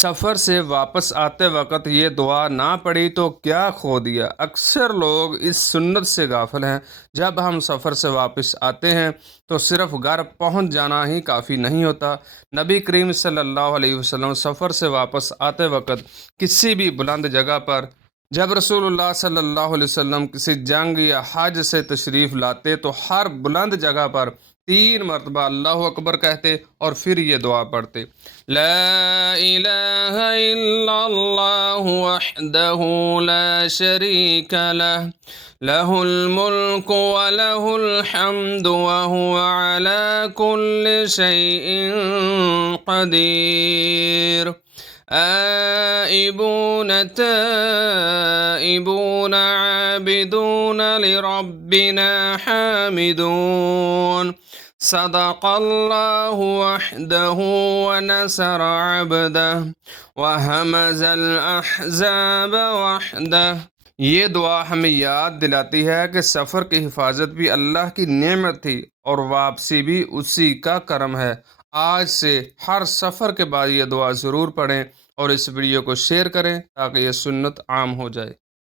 सफ़र से वापस आते वक़्त ये दुआ ना पढ़ी तो क्या खो दिया। अक्सर लोग इस सुन्नत से गाफिल हैं। जब हम सफ़र से वापस आते हैं तो सिर्फ़ घर पहुंच जाना ही काफ़ी नहीं होता। नबी करीम सल्लल्लाहु अलैहि वसल्लम सफ़र से वापस आते वक़्त किसी भी बुलंद जगह पर जब रसूलुल्लाह सल्लल्लाहु अलैहि वसल्लम किसी जंग या हज से तशरीफ़ लाते तो हर बुलंद जगह पर 3 मरतबा अल्लाहु अकबर कहते और फिर ये दुआ पढ़ते। ला इलाहा इल्लल्लाहु वहदहु ला शरीका लह, लहुल मुल्कु व लहुल हम्दु व हुवा अला कुल्लि शैइन क़दीर। आइबून ताइबून आबिदून लिरब्बिना हामिदून। सदक़ल्लाहु वहदहु व नसर अब्दह व हमज़ल अहज़ाब वहदह। ये दुआ हमें याद दिलाती है कि सफ़र की हिफाजत भी अल्लाह की नेमत थी और वापसी भी उसी का करम है। आज से हर सफ़र के बाद ये दुआ ज़रूर पढ़ें और इस वीडियो को शेयर करें ताकि ये सुन्नत आम हो जाए।